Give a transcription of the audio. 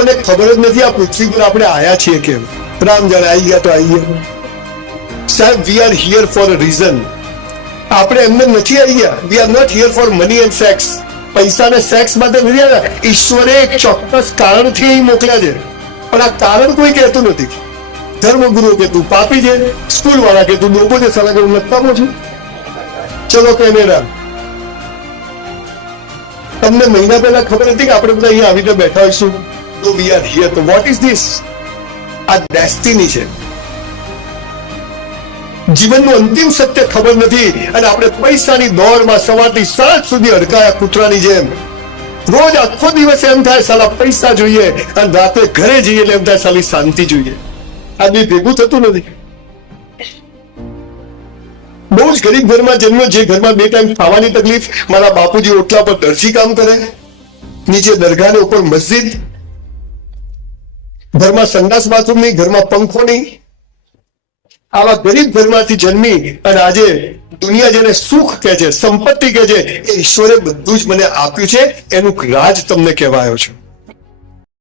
આપણને ખબર જ નથી આ પૃથ્વી પર આપણે આયા છીએ કેમ. રામ જાણે આવી ગયા તો આવી ગયા. સાહેબ, we are here for a reason. આપણે એમને નથી આવી ગયા. We are not here for money and sex. પૈસા ને સેક્સ માટે નથી આવ્યા. ઈશ્વરે એક ચોક્કસ કારણથી અહીં મોકલ્યા છે, પણ આ કારણ કોઈ કહેતું નથી. ધર્મગુરુ કે તું પાપી છે, સ્કૂલ વાળા કે તું ડોબો છે, સાલા કે હું નકામો છું. ચલો કેનેડા. તમને મહિના પહેલા ખબર હતી કે આપણે બધા અહીંયા આવીને બેઠા હોઈશું? તો વી આર હિયર. તો વોટ ઇઝ ધીસ? આ ડેસ્ટિની છે. જીવનનું અંતિમ સત્ય ખબર નથી અને આપણે પૈસાની દોડમાં સવારથી સાંજ સુધી અડકાયા કૂતરાની જેમ. રોજ આખો દિવસ એમ થાય સાલા પૈસા જોઈએ, અને રાત્રે ઘરે જઈએ એટલે એમ થાય સાલી શાંતિ જોઈએ. આ બે ભેગું થતું નથી. બહુ જ ગરીબ ઘરમાં જન્મ્યો, જે ઘરમાં 2 ટાઈમ ખાવાની તકલીફ. મારા બાપુજી ઓટલા પર દરજી કામ કરે, નીચે દરગાહ ને ઉપર મસ્જિદ, ઘરમાં સંડાસ બાથરૂમ નહીં, ઘરમાં પંખો નહીં. આવા ગરીબ ઘરમાંથી જન્મી અને આજે દુનિયા જેને સુખ કહે છે, સંપત્તિ કહે છે, એ ઈશ્વરે બધું જ મને આપ્યું છે. એનું રાજ તમને કહેવાયો છે.